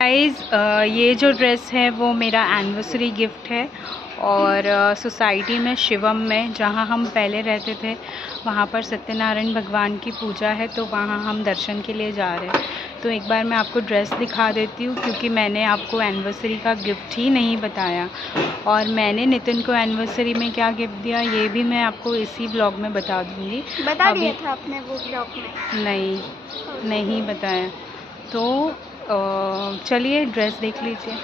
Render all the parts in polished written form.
Guys, ये जो dress है वो मेरा एनिवर्सरी गिफ्ट है और सोसाइटी में शिवम में जहाँ हम पहले रहते थे वहाँ पर सत्यनारायण भगवान की पूजा है, तो वहाँ हम दर्शन के लिए जा रहे हैं। तो एक बार मैं आपको ड्रेस दिखा देती हूँ क्योंकि मैंने आपको एनिवर्सरी का गिफ्ट ही नहीं बताया और मैंने नितिन को एनिवर्सरी में क्या गिफ्ट दिया ये भी मैं आपको इसी ब्लॉग में बता दूँगी। बता दिया था आपने वो ब्लॉग में? नहीं बताया। तो चलिए ड्रेस देख लीजिए।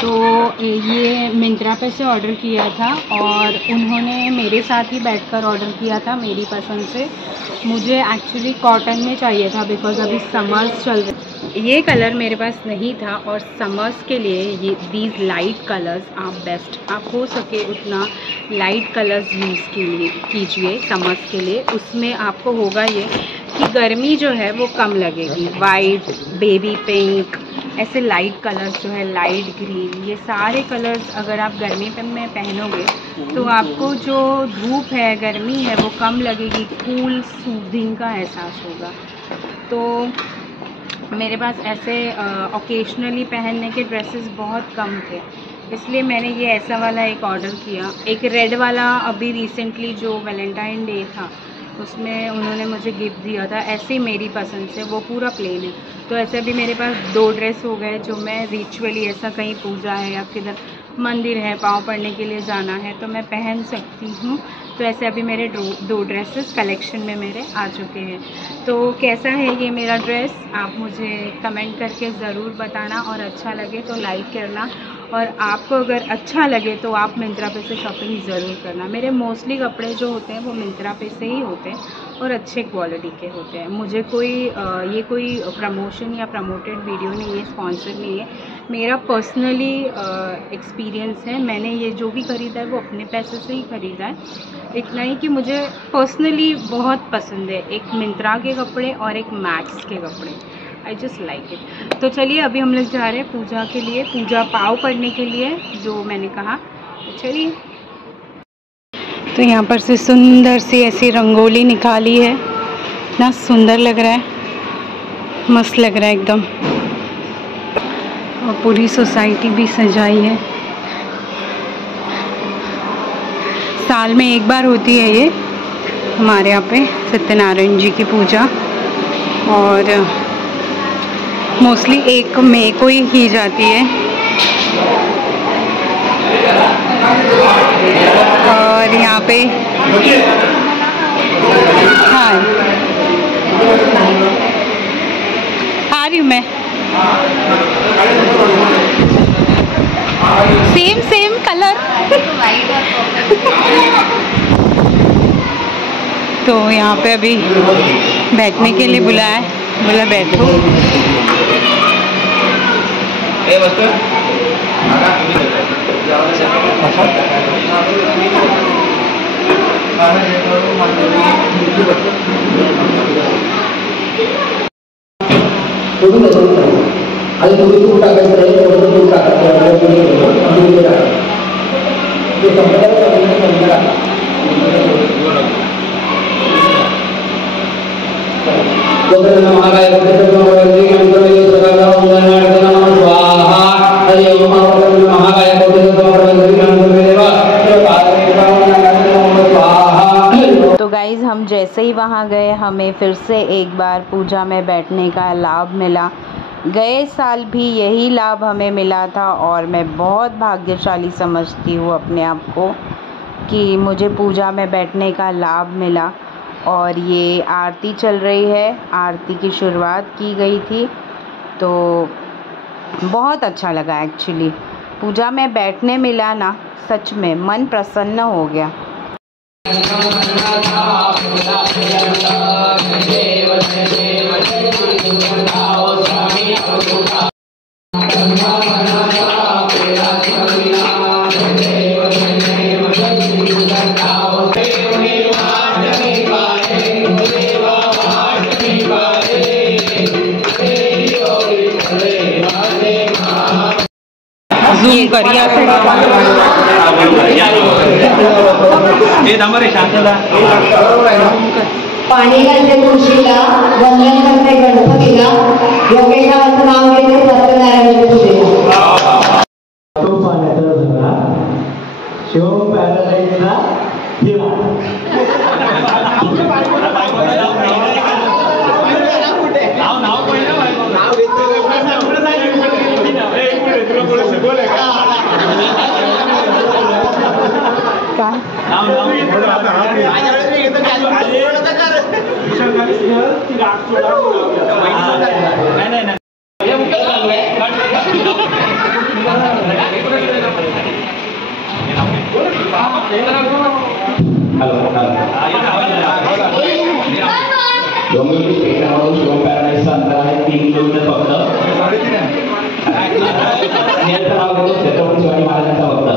तो ये मिंत्रा पे से ऑर्डर किया था और उन्होंने मेरे साथ ही बैठकर ऑर्डर किया था मेरी पसंद से। मुझे एक्चुअली कॉटन में चाहिए था बिकॉज़ अभी समर्स चल रहे। ये कलर मेरे पास नहीं था और समर्स के लिए ये दीज लाइट कलर्स आप बेस्ट, आप हो सके उतना लाइट कलर्स यूज़ कीजिए समर्स के लिए। उसमें आपको होगा ये कि गर्मी जो है वो कम लगेगी। वाइट, बेबी पिंक, ऐसे लाइट कलर्स जो है, लाइट ग्रीन, ये सारे कलर्स अगर आप गर्मी में पहनोगे तो आपको जो धूप है, गर्मी है, वो कम लगेगी, कूल सूदिंग का एहसास होगा। तो मेरे पास ऐसे ओकेजनली पहनने के ड्रेसेस बहुत कम थे, इसलिए मैंने ये ऐसा वाला एक ऑर्डर किया। एक रेड वाला अभी रिसेंटली जो वैलेंटाइन डे था उसमें उन्होंने मुझे गिफ्ट दिया था, ऐसे ही मेरी पसंद से, वो पूरा प्लेन है। तो ऐसे भी मेरे पास 2 ड्रेस हो गए जो मैं रिचुअली ऐसा कहीं पूजा है या किधर मंदिर है, पाँव पड़ने के लिए जाना है तो मैं पहन सकती हूँ। तो ऐसे अभी मेरे 2 ड्रेसेस कलेक्शन में मेरे आ चुके हैं। तो कैसा है ये मेरा ड्रेस आप मुझे कमेंट करके ज़रूर बताना और अच्छा लगे तो लाइक करना, और आपको अगर अच्छा लगे तो आप मिंत्रा पे से शॉपिंग ज़रूर करना। मेरे मोस्टली कपड़े जो होते हैं वो मिंत्रा पे से ही होते हैं और अच्छे क्वालिटी के होते हैं। मुझे ये कोई प्रमोशन या प्रमोटेड वीडियो नहीं है, स्पॉन्सर नहीं है, मेरा पर्सनली एक्सपीरियंस है। मैंने ये जो भी ख़रीदा है वो अपने पैसे से ही ख़रीदा है। इतना ही कि मुझे पर्सनली बहुत पसंद है एक मिंत्रा के कपड़े और एक मैक्स के कपड़े, आई जस्ट लाइक इट। तो चलिए अभी हम लोग जा रहे हैं पूजा के लिए, पूजा पाव पढ़ने के लिए जो मैंने कहा। तो चलिए। तो यहाँ पर से सुंदर सी ऐसी रंगोली निकाली है, इतना सुंदर लग रहा है, मस्त लग रहा है एकदम। और पूरी सोसाइटी भी सजाई है। साल में एक बार होती है ये हमारे यहाँ पे सत्यनारायण जी की पूजा, और मोस्टली 1 मई को ही की जाती है। और यहाँ पे हाँ आ रही हूँ मैं। सेम कलर तो यहाँ पे अभी बैठने के लिए बुलाया है, बोला बैठो। तो गाइज़ हम जैसे ही वहाँ गए हमें फिर से एक बार पूजा में बैठने का लाभ मिला। गए साल भी यही लाभ हमें मिला था और मैं बहुत भाग्यशाली समझती हूँ अपने आप को कि मुझे पूजा में बैठने का लाभ मिला। और ये आरती चल रही है, आरती की शुरुआत की गई थी, तो बहुत अच्छा लगा एक्चुअली। पूजा में बैठने मिला ना, सच में मन प्रसन्न हो गया। जूम करिए पाणी घालते तुळशीला, वंदन करते गणपतीला, योगेशाचं नाव घेते सत्यनारायण पूजेला. तो पाण्याचा झरा शिव पॅराडाईजला हिरा. शिव पॅराडाईजचा अंतर आहे 3 किलोमीटर फक्त. नाव घेतो छत्रपती शिवाजी महाराजांचा भक्त.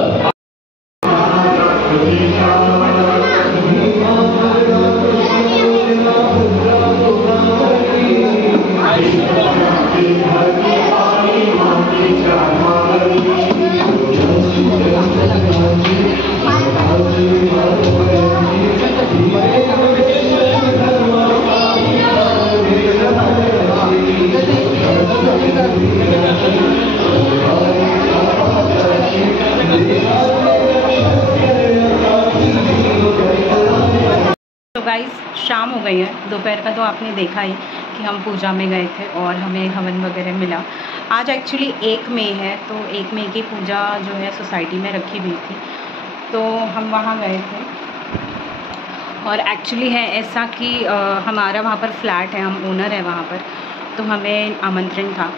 शाम हो गई है, दोपहर का तो आपने देखा ही कि हम पूजा में गए थे और हमें हवन वगैरह मिला। आज एक्चुअली 1 मई है, तो 1 मई की पूजा जो है सोसाइटी में रखी हुई थी, तो हम वहाँ गए थे। और एक्चुअली है ऐसा कि हमारा वहाँ पर फ्लैट है, हम ओनर है वहाँ पर, तो हमें आमंत्रण था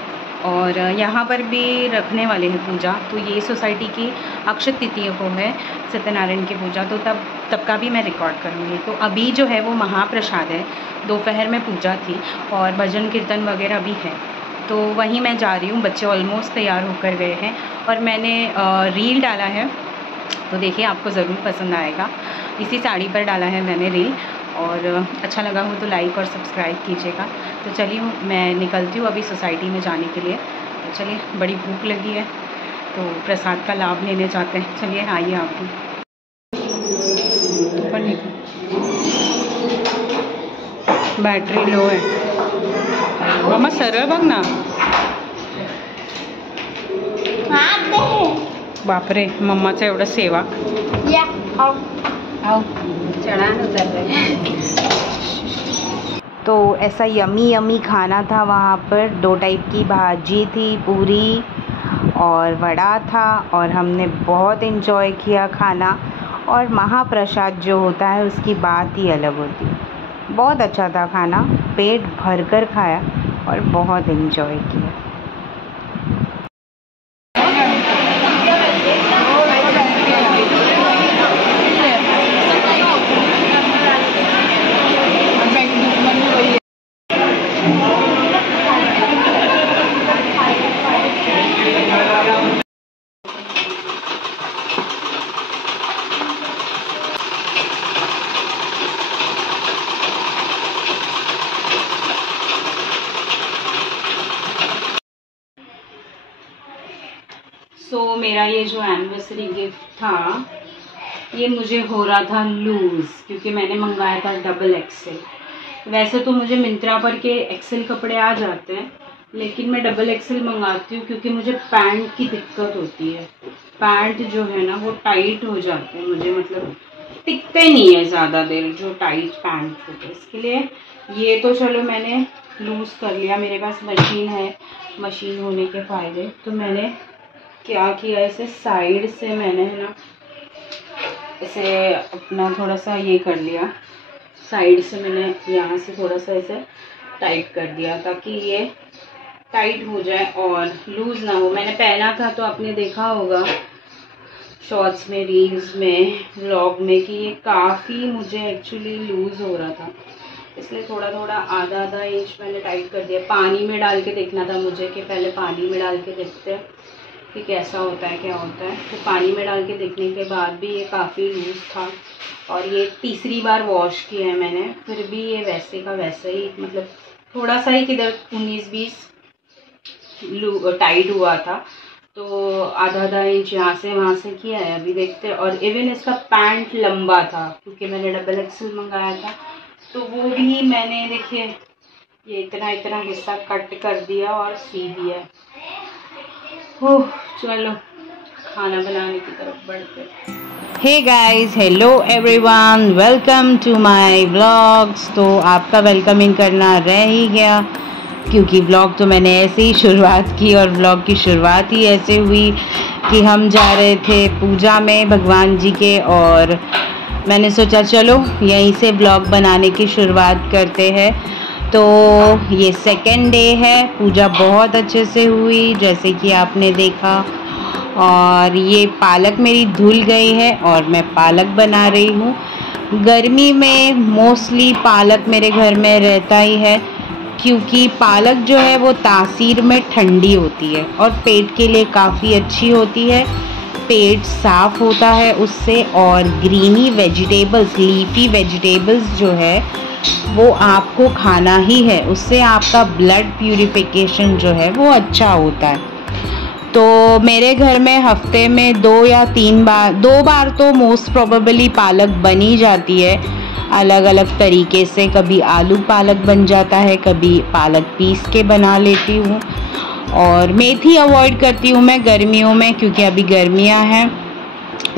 और यहाँ पर भी रखने वाले हैं पूजा। तो ये सोसाइटी की अक्षय तृतीया को है सत्यनारायण की पूजा, तो तब का भी मैं रिकॉर्ड करूँगी। तो अभी जो है वो महाप्रसाद है, दोपहर में पूजा थी और भजन कीर्तन वगैरह भी है, तो वहीं मैं जा रही हूँ। बच्चे ऑलमोस्ट तैयार होकर गए हैं और मैंने रील डाला है, तो देखिए आपको ज़रूर पसंद आएगा। इसी साड़ी पर डाला है मैंने रील, और अच्छा लगा हो तो लाइक और सब्सक्राइब कीजिएगा। तो चलिए मैं निकलती हूँ अभी सोसाइटी में जाने के लिए। तो चलिए, बड़ी भूख लगी है तो प्रसाद का लाभ लेने जाते हैं। चलिए आइए आप भी। ऊपर निकल, बैटरी लो है मम्मा, सरळ बघ ना। बापरे, मम्माचं एवढं सेवा। आओ चढ़ान उतर रहे। तो ऐसा यमी यमी खाना था वहाँ पर। 2 टाइप की भाजी थी, पूरी और वड़ा था, और हमने बहुत इन्जॉय किया खाना। और महाप्रसाद जो होता है उसकी बात ही अलग होती है। बहुत अच्छा था खाना, पेट भरकर खाया और बहुत इन्जॉय किया। मेरा ये जो एनिवर्सरी गिफ्ट था, ये मुझे हो रहा था लूज़, क्योंकि मैंने मंगाया था XXL। वैसे तो मुझे मिंत्रा पर के XL कपड़े आ जाते हैं, लेकिन मैं XXL मंगाती हूँ क्योंकि मुझे पैंट की दिक्कत होती है। पैंट जो है ना वो टाइट हो जाते हैं, मुझे मतलब टिकते नहीं है ज़्यादा देर जो टाइट पैंट होते हैं। इसके लिए ये तो चलो मैंने लूज़ कर लिया। मेरे पास मशीन है, मशीन होने के फ़ायदे। तो मैंने क्या किया, इसे साइड से मैंने है ना इसे अपना थोड़ा सा ये कर लिया, साइड से मैंने यहाँ से थोड़ा सा इसे टाइट कर दिया ताकि ये टाइट हो जाए और लूज़ ना हो। मैंने पहना था तो आपने देखा होगा शॉर्ट्स में, रील्स में, व्लॉग में कि ये काफ़ी मुझे एक्चुअली लूज़ हो रहा था, इसलिए थोड़ा थोड़ा आधा आधा इंच मैंने टाइट कर दिया। पानी में डाल के देखना था मुझे कि पहले पानी में डाल के देखते हैं कि कैसा होता है क्या होता है। तो पानी में डाल के देखने के बाद भी ये काफ़ी लूज़ था और ये तीसरी बार वॉश किया है मैंने, फिर भी ये वैसे का वैसा ही, मतलब थोड़ा सा ही किधर 19-20 टाइट हुआ था। तो आधा इंच यहाँ से वहाँ से किया है, अभी देखते हैं। और इवन इसका पैंट लंबा था क्योंकि मैंने डबल एक्सल मंगाया था, तो वो भी मैंने देखिए ये इतना हिस्सा कट कर दिया और सी दिया। ओह चलो खाना बनाने की तरफ बढ़ते हैं। Hey guys, hello everyone, welcome to my vlogs. तो आपका वेलकमिंग करना रह ही गया क्योंकि व्लॉग तो मैंने ऐसे ही शुरुआत की और व्लॉग की शुरुआत ही ऐसे हुई कि हम जा रहे थे पूजा में भगवान जी के, और मैंने सोचा चलो यहीं से व्लॉग बनाने की शुरुआत करते हैं। तो ये सेकंड डे है, पूजा बहुत अच्छे से हुई जैसे कि आपने देखा। और ये पालक मेरी धुल गई है और मैं पालक बना रही हूँ। गर्मी में मोस्टली पालक मेरे घर में रहता ही है क्योंकि पालक जो है वो तासीर में ठंडी होती है और पेट के लिए काफ़ी अच्छी होती है। पेट साफ होता है उससे, और ग्रीनी वेजिटेबल्स, लीफी वेजिटेबल्स जो है वो आपको खाना ही है, उससे आपका ब्लड प्यूरिफिकेशन जो है वो अच्छा होता है। तो मेरे घर में हफ्ते में 2 या 3 बार, 2 बार तो मोस्ट प्रोबेबली पालक बनी जाती है अलग अलग तरीके से। कभी आलू पालक बन जाता है, कभी पालक पीस के बना लेती हूँ। और मेथी अवॉइड करती हूँ मैं गर्मियों में क्योंकि अभी गर्मियाँ हैं।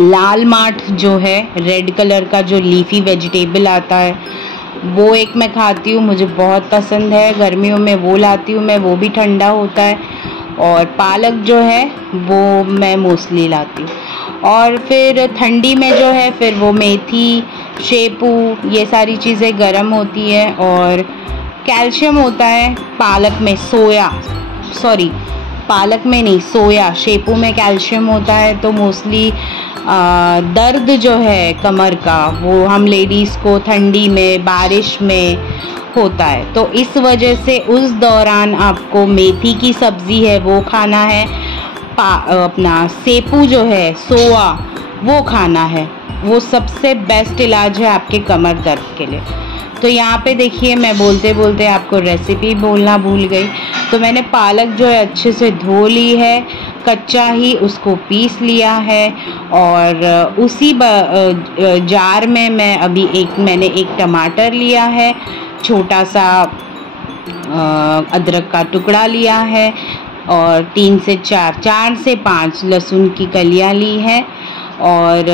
लाल माठ जो है, रेड कलर का जो लीफी वेजिटेबल आता है, वो एक मैं खाती हूँ, मुझे बहुत पसंद है। गर्मियों में वो लाती हूँ मैं, वो भी ठंडा होता है। और पालक जो है वो मैं मोस्टली लाती हूँ। और फिर ठंडी में जो है फिर वो मेथी, शेपू, ये सारी चीज़ें गर्म होती है। और कैल्शियम होता है पालक में, पालक में नहीं, सोया, शेपू में कैल्शियम होता है। तो मोस्टली दर्द जो है कमर का वो हम लेडीज़ को ठंडी में, बारिश में होता है, तो इस वजह से उस दौरान आपको मेथी की सब्ज़ी है वो खाना है। अपना सेपू जो है, सोआ, वो खाना है। वो सबसे बेस्ट इलाज है आपके कमर दर्द के लिए। तो यहाँ पे देखिए मैं बोलते बोलते आपको रेसिपी बोलना भूल गई। तो मैंने पालक जो है अच्छे से धो ली है, कच्चा ही उसको पीस लिया है। और उसी जार में मैं अभी मैंने एक टमाटर लिया है, छोटा सा अदरक का टुकड़ा लिया है, और 3 से 4 से 5 लहसुन की कलियां ली है, और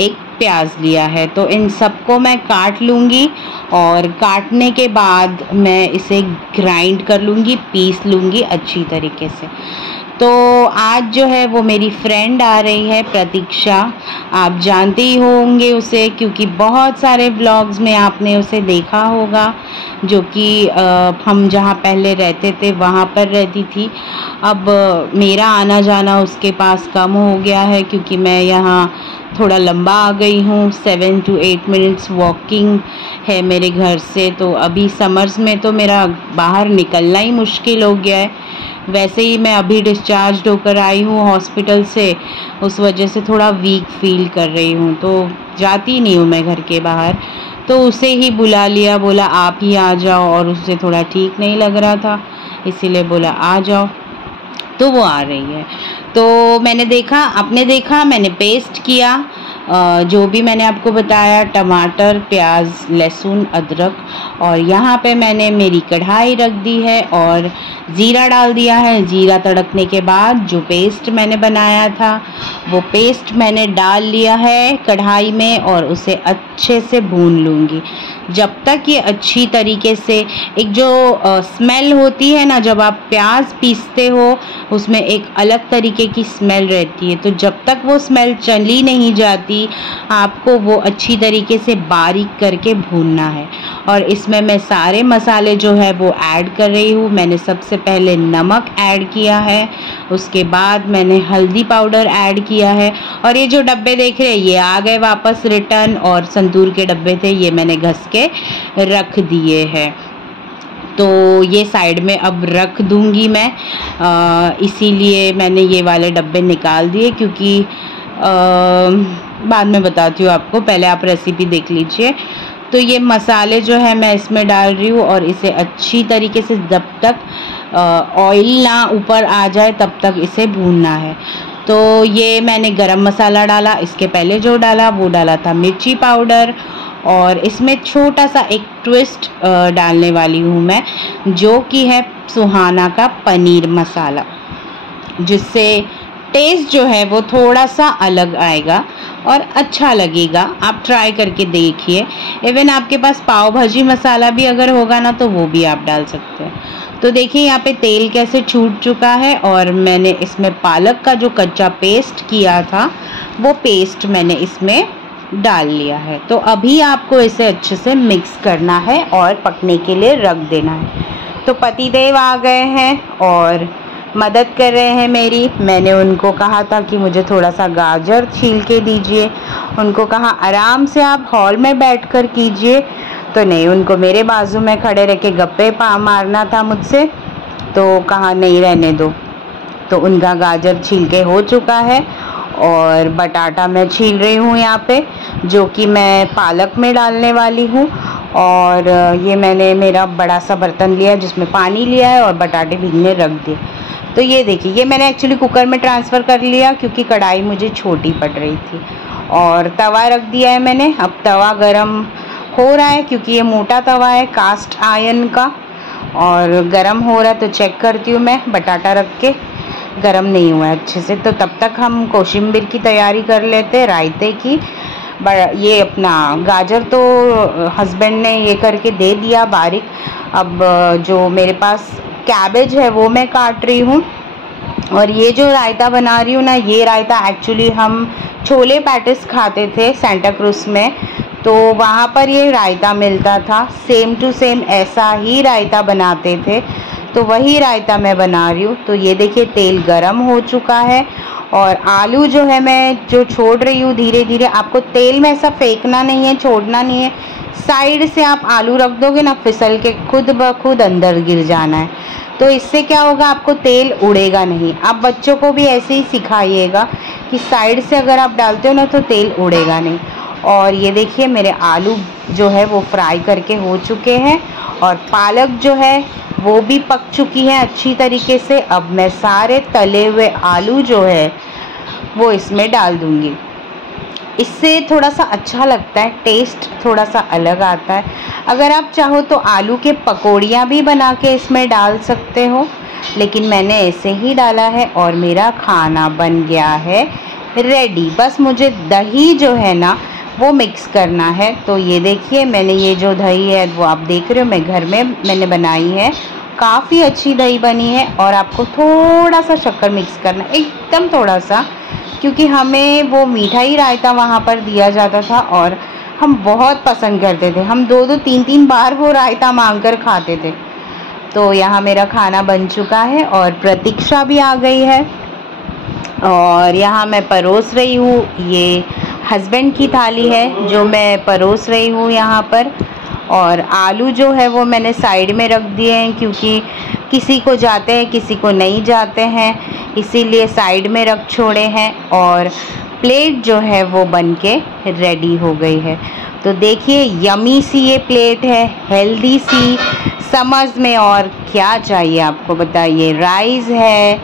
एक प्याज लिया है। तो इन सबको मैं काट लूँगी और काटने के बाद मैं इसे ग्राइंड कर लूँगी, पीस लूँगी अच्छी तरीके से। तो आज जो है वो मेरी फ्रेंड आ रही है, प्रतीक्षा। आप जानते ही होंगे उसे क्योंकि बहुत सारे व्लॉग्स में आपने उसे देखा होगा, जो कि हम जहाँ पहले रहते थे वहाँ पर रहती थी। अब मेरा आना जाना उसके पास कम हो गया है क्योंकि मैं यहाँ थोड़ा लंबा आ गई हूँ। 7 to 8 मिनट्स वॉकिंग है मेरे घर से। तो अभी समर्स में तो मेरा बाहर निकलना ही मुश्किल हो गया है। वैसे ही मैं अभी डिस्चार्ज होकर आई हूँ हॉस्पिटल से, उस वजह से थोड़ा वीक फील कर रही हूँ, तो जाती नहीं हूँ मैं घर के बाहर। तो उसे ही बुला लिया, बोला आप ही आ जाओ, और उसे थोड़ा ठीक नहीं लग रहा था इसीलिए बोला आ जाओ, तो वो आ रही है। तो आपने देखा मैंने पेस्ट किया जो भी मैंने आपको बताया, टमाटर, प्याज, लहसुन, अदरक, और यहाँ पे मैंने मेरी कढ़ाई रख दी है और ज़ीरा डाल दिया है। ज़ीरा तड़कने के बाद जो पेस्ट मैंने बनाया था वो पेस्ट मैंने डाल लिया है कढ़ाई में, और उसे अच्छे से भून लूँगी जब तक ये अच्छी तरीके से, एक जो स्मेल होती है ना, जब आप प्याज पीसते हो उसमें एक अलग तरीके की स्मेल रहती है। तो जब तक वो स्मेल चली नहीं जाती आपको वो अच्छी तरीके से बारीक करके भूनना है। और इसमें मैं सारे मसाले जो है वो ऐड कर रही हूँ। मैंने सबसे पहले नमक ऐड किया है, उसके बाद मैंने हल्दी पाउडर ऐड किया है, और ये जो डब्बे देख रहे हैं ये आ गए वापस रिटर्न, और संतूर के डब्बे थे ये मैंने घस के रख दिए हैं। तो ये साइड में अब रख दूंगी मैं, इसीलिए मैंने ये वाले डब्बे निकाल दिए क्योंकि बाद में बताती हूँ आपको, पहले आप रेसिपी देख लीजिए। तो ये मसाले जो है मैं इसमें डाल रही हूँ और इसे अच्छी तरीके से जब तक ऑयल ना ऊपर आ जाए तब तक इसे भूनना है। तो ये मैंने गरम मसाला डाला, इसके पहले जो डाला वो डाला था मिर्ची पाउडर, और इसमें छोटा सा एक ट्विस्ट डालने वाली हूँ मैं, जो कि है सुहाना का पनीर मसाला, जिससे टेस्ट जो है वो थोड़ा सा अलग आएगा और अच्छा लगेगा। आप ट्राई करके देखिए। इवन आपके पास पाव भाजी मसाला भी अगर होगा ना तो वो भी आप डाल सकते हैं। तो देखिए यहाँ पे तेल कैसे छूट चुका है, और मैंने इसमें पालक का जो कच्चा पेस्ट किया था वो पेस्ट मैंने इसमें डाल लिया है। तो अभी आपको इसे अच्छे से मिक्स करना है और पकने के लिए रख देना है। तो पतिदेव आ गए हैं और मदद कर रहे हैं मेरी। मैंने उनको कहा था कि मुझे थोड़ा सा गाजर छील के दीजिए, उनको कहा आराम से आप हॉल में बैठकर कीजिए, तो नहीं, उनको मेरे बाजू में खड़े रह के गप्पे मारना था मुझसे, तो कहा नहीं रहने दो। तो उनका गाजर छील के हो चुका है, और बटाटा मैं छील रही हूँ यहाँ पे, जो कि मैं पालक में डालने वाली हूँ। और ये मैंने मेरा बड़ा सा बर्तन लिया है जिसमें पानी लिया है और बटाटे भीगने रख दिए। तो ये देखिए, ये मैंने एक्चुअली कुकर में ट्रांसफ़र कर लिया क्योंकि कढ़ाई मुझे छोटी पड़ रही थी, और तवा रख दिया है मैंने। अब तवा गरम हो रहा है क्योंकि ये मोटा तवा है कास्ट आयरन का, और गरम हो रहा है। तो चेक करती हूँ मैं, बटाटा रख के गरम नहीं हुआ है अच्छे से। तो तब तक हम कोशिम्बीर की तैयारी कर लेते हैं, रायते की। ये अपना गाजर तो हस्बैंड ने ये करके दे दिया बारीक। अब जो मेरे पास कैबेज है वो मैं काट रही हूँ, और ये जो रायता बना रही हूँ ना, ये रायता एक्चुअली हम छोले पैटिस खाते थे सेंटा क्रूज में, तो वहाँ पर ये रायता मिलता था। सेम टू सेम ऐसा ही रायता बनाते थे, तो वही रायता मैं बना रही हूँ। तो ये देखिए तेल गरम हो चुका है, और आलू जो है मैं जो छोड़ रही हूँ धीरे धीरे। आपको तेल में ऐसा फेंकना नहीं है, छोड़ना नहीं है, साइड से आप आलू रख दोगे ना, फिसल के खुद ब खुद अंदर गिर जाना है। तो इससे क्या होगा, आपको तेल उड़ेगा नहीं। आप बच्चों को भी ऐसे ही सिखाइएगा कि साइड से अगर आप डालते हो ना तो तेल उड़ेगा नहीं। और ये देखिए मेरे आलू जो है वो फ्राई करके हो चुके हैं, और पालक जो है वो भी पक चुकी है अच्छी तरीके से। अब मैं सारे तले हुए आलू जो है वो इसमें डाल दूँगी। इससे थोड़ा सा अच्छा लगता है, टेस्ट थोड़ा सा अलग आता है। अगर आप चाहो तो आलू के पकौड़ियाँ भी बना के इसमें डाल सकते हो, लेकिन मैंने ऐसे ही डाला है, और मेरा खाना बन गया है रेडी। बस मुझे दही जो है ना वो मिक्स करना है। तो ये देखिए मैंने ये जो दही है वो आप देख रहे हो, मैं घर में मैंने बनाई है, काफ़ी अच्छी दही बनी है। और आपको थोड़ा सा शक्कर मिक्स करना, एकदम थोड़ा सा, क्योंकि हमें वो मीठा ही रायता वहाँ पर दिया जाता था और हम बहुत पसंद करते थे। हम 2-2, 3-3 बार वो रायता मांग कर खाते थे। तो यहाँ मेरा खाना बन चुका है और प्रतीक्षा भी आ गई है, और यहाँ मैं परोस रही हूँ। ये हस्बैंड की थाली है जो मैं परोस रही हूँ यहाँ पर। और आलू जो है वो मैंने साइड में रख दिए हैं, क्योंकि किसी को जाते हैं किसी को नहीं जाते हैं, इसीलिए साइड में रख छोड़े हैं। और प्लेट जो है वो बनके रेडी हो गई है। तो देखिए यमी सी ये प्लेट है, हेल्दी सी, समझ में और क्या चाहिए आपको बताइए। राइस है,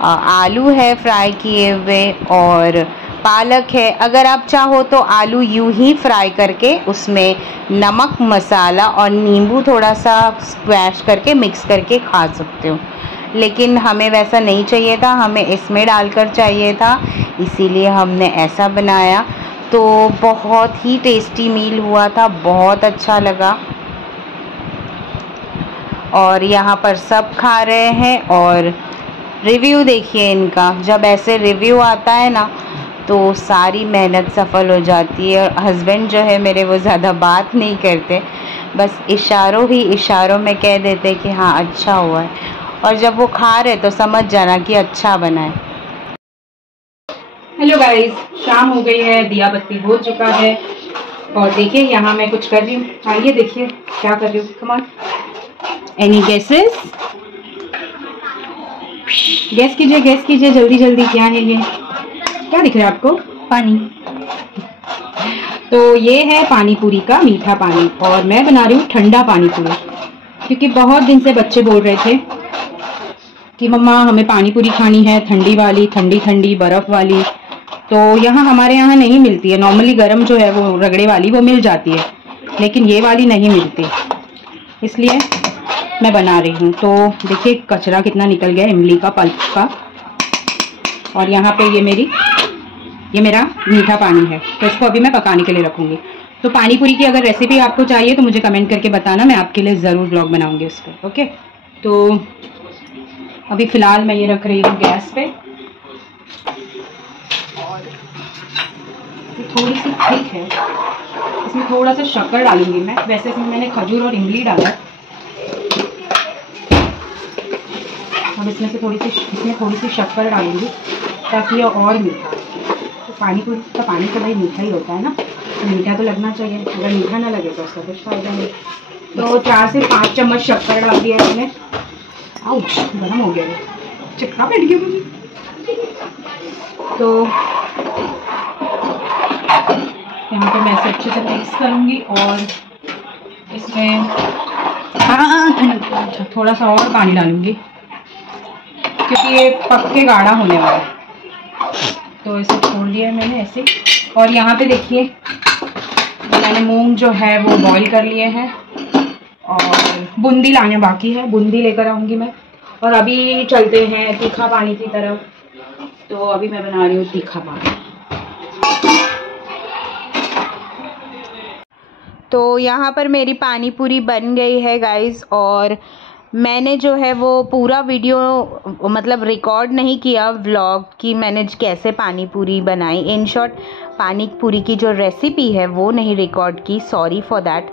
आलू है फ्राई किए हुए, और पालक है। अगर आप चाहो तो आलू यूं ही फ्राई करके उसमें नमक, मसाला और नींबू थोड़ा सा स्क्वैश करके मिक्स करके खा सकते हो, लेकिन हमें वैसा नहीं चाहिए था, हमें इसमें डालकर चाहिए था, इसीलिए हमने ऐसा बनाया। तो बहुत ही टेस्टी मील हुआ था, बहुत अच्छा लगा। और यहाँ पर सब खा रहे हैं, और रिव्यू देखिए इनका। जब ऐसे रिव्यू आता है ना तो सारी मेहनत सफल हो जाती है। और हस्बैंड जो है मेरे वो ज़्यादा बात नहीं करते, बस इशारों में कह देते कि हाँ अच्छा हुआ है, और जब वो खा रहे तो समझ जाना कि अच्छा बना है। हेलो गाइस, शाम हो गई है, दिया बत्ती हो चुका है, और देखिए यहाँ मैं कुछ कर रही हूँ। आइए देखिए क्या कर रही हूँ। Come on, any guesses? Gas कीजिए जल्दी जल्दी। क्या है ये, क्या दिख रहा है आपको? पानी। तो ये है पानी पूरी का मीठा पानी, और मैं बना रही हूँ ठंडा पानी पूरी, क्योंकि बहुत दिन से बच्चे बोल रहे थे कि मम्मा हमें पानी पूरी खानी है, ठंडी वाली, ठंडी ठंडी बर्फ़ वाली। तो यहाँ हमारे यहाँ नहीं मिलती है। नॉर्मली गरम जो है वो रगड़े वाली वो मिल जाती है, लेकिन ये वाली नहीं मिलती, इसलिए मैं बना रही हूँ। तो देखिए कचरा कितना निकल गया इमली का, पल्प का। और यहाँ पे ये मेरा मीठा पानी है, तो इसको अभी मैं पकाने के लिए रखूँगी। तो पानी पूरी की अगर रेसिपी आपको चाहिए तो मुझे कमेंट करके बताना, मैं आपके लिए ज़रूर ब्लॉग बनाऊँगी उस पर। ओके, तो अभी फ़िलहाल मैं ये रख रही हूँ गैस पे। और ये थोड़ी सी थिक है, इसमें थोड़ा सा शक्कर डालूंगी मैं। वैसे इसमें मैंने खजूर और इमली डाला है। अब इसमें थोड़ी सी शक्कर डालूंगी ताकि ये और मीठा। तो पानी पूरी का पानी तो भाई मीठा ही होता है ना, तो मीठा तो लगना चाहिए। अगर मीठा ना लगे तो उसका कुछ फायदा नहीं। तो 4 से 5 चम्मच शक्कर डाल दिया मैंने। आउच, गर्म हो गया, चिपका बैठ गया मुझे। तो यहाँ पे मैं इसे अच्छे से मिक्स करूँगी और इसमें थोड़ा सा और पानी डालूँगी क्योंकि ये पक के गाढ़ा होने वाला है। तो इसे छोड़ दिया है मैंने ऐसे। और यहाँ पे देखिए मैंने मूंग जो है वो बॉईल कर लिए हैं और बूंदी लाने बाकी है, बूंदी लेकर आऊँगी मैं। और अभी चलते हैं तीखा पानी की तरफ। तो अभी मैं बना रही हूँ तीखा पानी। तो यहाँ पर मेरी पानी पूरी बन गई है गाइस। और मैंने जो है वो पूरा वीडियो मतलब रिकॉर्ड नहीं किया व्लॉग कि मैंने कैसे पानी पूरी बनाई। इन शॉर्ट पानी पूरी की जो रेसिपी है वो नहीं रिकॉर्ड की, सॉरी फॉर दैट।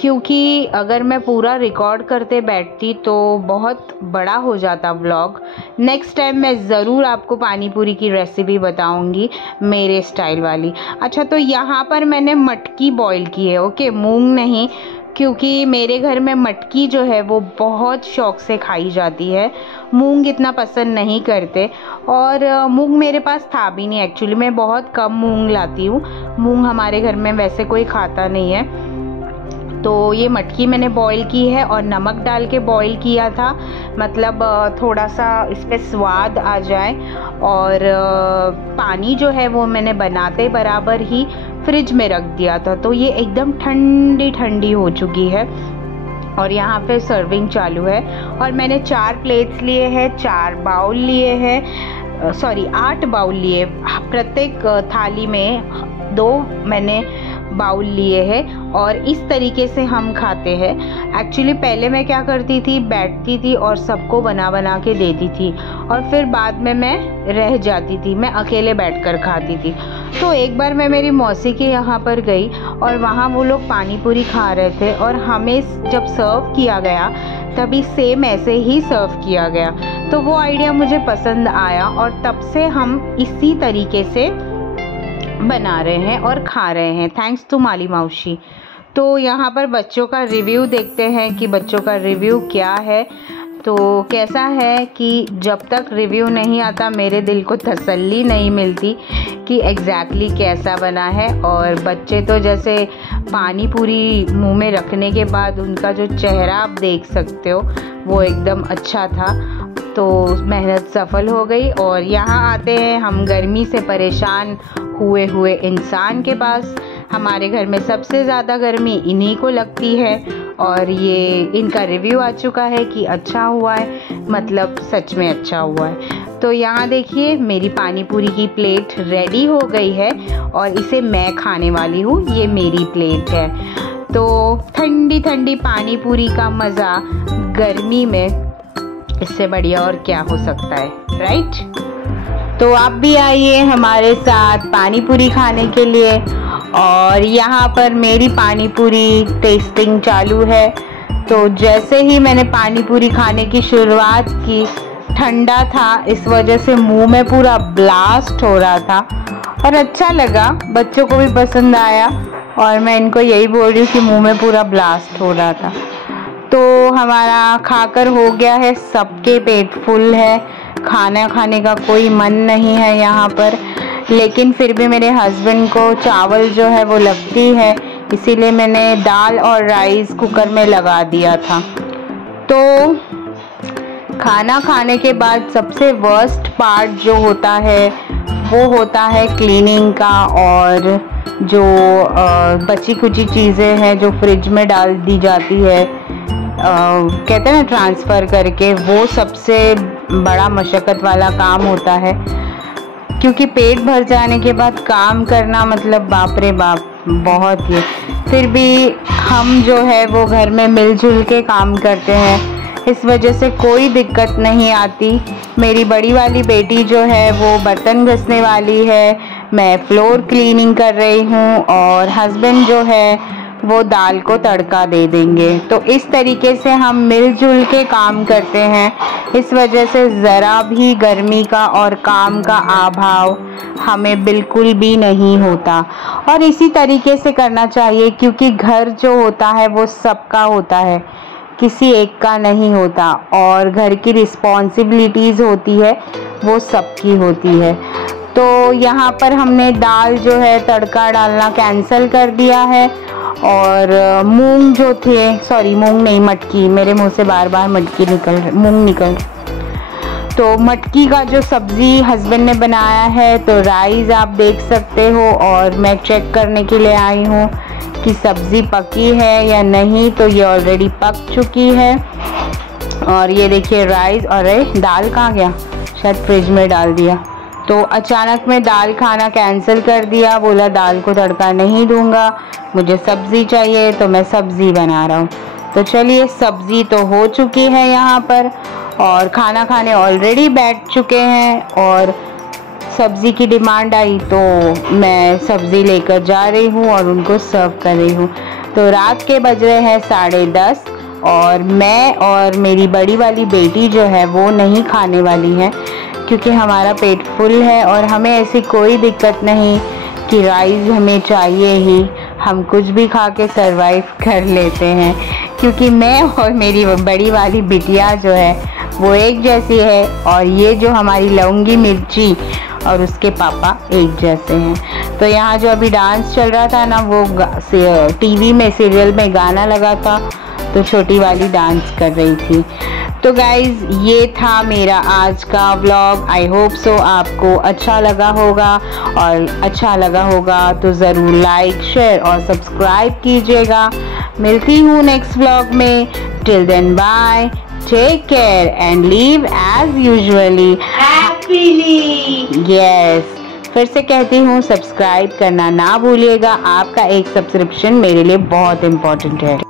क्योंकि अगर मैं पूरा रिकॉर्ड करते बैठती तो बहुत बड़ा हो जाता व्लॉग। नेक्स्ट टाइम मैं ज़रूर आपको पानी पूरी की रेसिपी बताऊंगी मेरे स्टाइल वाली। अच्छा, तो यहाँ पर मैंने मटकी बॉईल की है, ओके, मूंग नहीं, क्योंकि मेरे घर में मटकी जो है वो बहुत शौक़ से खाई जाती है, मूंग इतना पसंद नहीं करते। और मूंग मेरे पास था भी नहीं एक्चुअली, मैं बहुत कम मूंग लाती हूँ, मूंग हमारे घर में वैसे कोई खाता नहीं है। तो ये मटकी मैंने बॉईल की है और नमक डाल के बॉईल किया था, मतलब थोड़ा सा इस पर स्वाद आ जाए। और पानी जो है वो मैंने बनाते बराबर ही फ्रिज में रख दिया था, तो ये एकदम ठंडी ठंडी हो चुकी है। और यहाँ पे सर्विंग चालू है। और मैंने 4 प्लेट्स लिए हैं, 4 बाउल लिए हैं, सॉरी 8 बाउल लिए। प्रत्येक थाली में 2 मैंने बाउल लिए हैं और इस तरीके से हम खाते हैं। एक्चुअली पहले मैं क्या करती थी, बैठती थी और सबको बना बना के देती थी और फिर बाद में मैं रह जाती थी, मैं अकेले बैठकर खाती थी। तो एक बार मैं मेरी मौसी के यहाँ पर गई और वहाँ वो लोग पानी पूरी खा रहे थे और हमें जब सर्व किया गया तभी सेम ऐसे ही सर्व किया गया। तो वो आइडिया मुझे पसंद आया और तब से हम इसी तरीके से बना रहे हैं और खा रहे हैं, थैंक्स टू माली मौसी। तो यहाँ पर बच्चों का रिव्यू देखते हैं कि बच्चों का रिव्यू क्या है। तो कैसा है कि जब तक रिव्यू नहीं आता मेरे दिल को तसल्ली नहीं मिलती कि एग्जैक्टली कैसा बना है। और बच्चे तो जैसे पानी पूरी मुंह में रखने के बाद उनका जो चेहरा आप देख सकते हो वो एकदम अच्छा था। तो मेहनत सफल हो गई। और यहाँ आते हैं हम गर्मी से परेशान हुए इंसान के पास। हमारे घर में सबसे ज़्यादा गर्मी इन्हीं को लगती है और ये इनका रिव्यू आ चुका है कि अच्छा हुआ है, मतलब सच में अच्छा हुआ है। तो यहाँ देखिए मेरी पानी पूरी की प्लेट रेडी हो गई है और इसे मैं खाने वाली हूँ, ये मेरी प्लेट है। तो ठंडी ठंडी पानी पूरी का मज़ा गर्मी में, इससे बढ़िया और क्या हो सकता है, राइट। तो आप भी आइए हमारे साथ पानी पूरी खाने के लिए। और यहाँ पर मेरी पानी पूरी टेस्टिंग चालू है। तो जैसे ही मैंने पानी पूरी खाने की शुरुआत की, ठंडा था इस वजह से मुंह में पूरा ब्लास्ट हो रहा था और अच्छा लगा, बच्चों को भी पसंद आया। और मैं इनको यही बोल रही हूँ कि मुंह में पूरा ब्लास्ट हो रहा था। तो हमारा खाकर हो गया है, सबके पेट फुल है, खाना खाने का कोई मन नहीं है यहाँ पर। लेकिन फिर भी मेरे हस्बैंड को चावल जो है वो लगती है, इसीलिए मैंने दाल और राइस कुकर में लगा दिया था। तो खाना खाने के बाद सबसे वर्स्ट पार्ट जो होता है वो होता है क्लीनिंग का, और जो बची कुची चीज़ें हैं जो फ्रिज में डाल दी जाती है, कहते हैं ना ट्रांसफ़र करके, वो सबसे बड़ा मशक्क़त वाला काम होता है। क्योंकि पेट भर जाने के बाद काम करना मतलब बाप रे बाप बहुत ही। फिर भी हम जो है वो घर में मिलजुल के काम करते हैं, इस वजह से कोई दिक्कत नहीं आती। मेरी बड़ी वाली बेटी जो है वो बर्तन घसने वाली है, मैं फ्लोर क्लीनिंग कर रही हूँ, और हस्बैंड जो है वो दाल को तड़का दे देंगे। तो इस तरीके से हम मिलजुल के काम करते हैं, इस वजह से ज़रा भी गर्मी का और काम का अभाव हमें बिल्कुल भी नहीं होता। और इसी तरीके से करना चाहिए, क्योंकि घर जो होता है वो सबका होता है, किसी एक का नहीं होता, और घर की रिस्पॉन्सिबिलिटीज़ होती है वो सबकी होती है। तो यहाँ पर हमने दाल जो है तड़का डालना कैंसिल कर दिया है, और मूंग जो थे, सॉरी मूंग नहीं मटकी, मेरे मुंह से बार बार मूंग निकल, तो मटकी का जो सब्ज़ी हस्बैंड ने बनाया है, तो राइस आप देख सकते हो, और मैं चेक करने के लिए आई हूँ कि सब्ज़ी पकी है या नहीं। तो ये ऑलरेडी पक चुकी है, और ये देखिए राइस, और दाल कहाँ गया, शायद फ्रिज में डाल दिया। तो अचानक में दाल खाना कैंसिल कर दिया, बोला दाल को तड़का नहीं दूंगा, मुझे सब्ज़ी चाहिए, तो मैं सब्ज़ी बना रहा हूँ। तो चलिए सब्ज़ी तो हो चुकी है यहाँ पर, और खाना खाने ऑलरेडी बैठ चुके हैं, और सब्ज़ी की डिमांड आई तो मैं सब्ज़ी लेकर जा रही हूँ और उनको सर्व कर रही हूँ। तो रात के बज रहे हैं 10:30, और मैं और मेरी बड़ी वाली बेटी जो है वो नहीं खाने वाली है, क्योंकि हमारा पेट फुल है, और हमें ऐसी कोई दिक्कत नहीं कि राइस हमें चाहिए ही, हम कुछ भी खा के सरवाइव कर लेते हैं, क्योंकि मैं और मेरी बड़ी वाली बिटिया जो है वो एक जैसी है, और ये जो हमारी लौंगी मिर्ची और उसके पापा एक जैसे हैं। तो यहाँ जो अभी डांस चल रहा था ना, वो टीवी में सीरियल में गाना लगा था, तो छोटी वाली डांस कर रही थी। तो गाइज़ ये था मेरा आज का व्लॉग। आई होप सो आपको अच्छा लगा होगा, और अच्छा लगा होगा तो ज़रूर लाइक शेयर और सब्सक्राइब कीजिएगा। मिलती हूँ नेक्स्ट व्लॉग में। Till then bye, take care and live as usually happily. Yes, फिर से कहती हूँ सब्सक्राइब करना ना भूलिएगा, आपका एक सब्सक्रिप्शन मेरे लिए बहुत इम्पोर्टेंट है।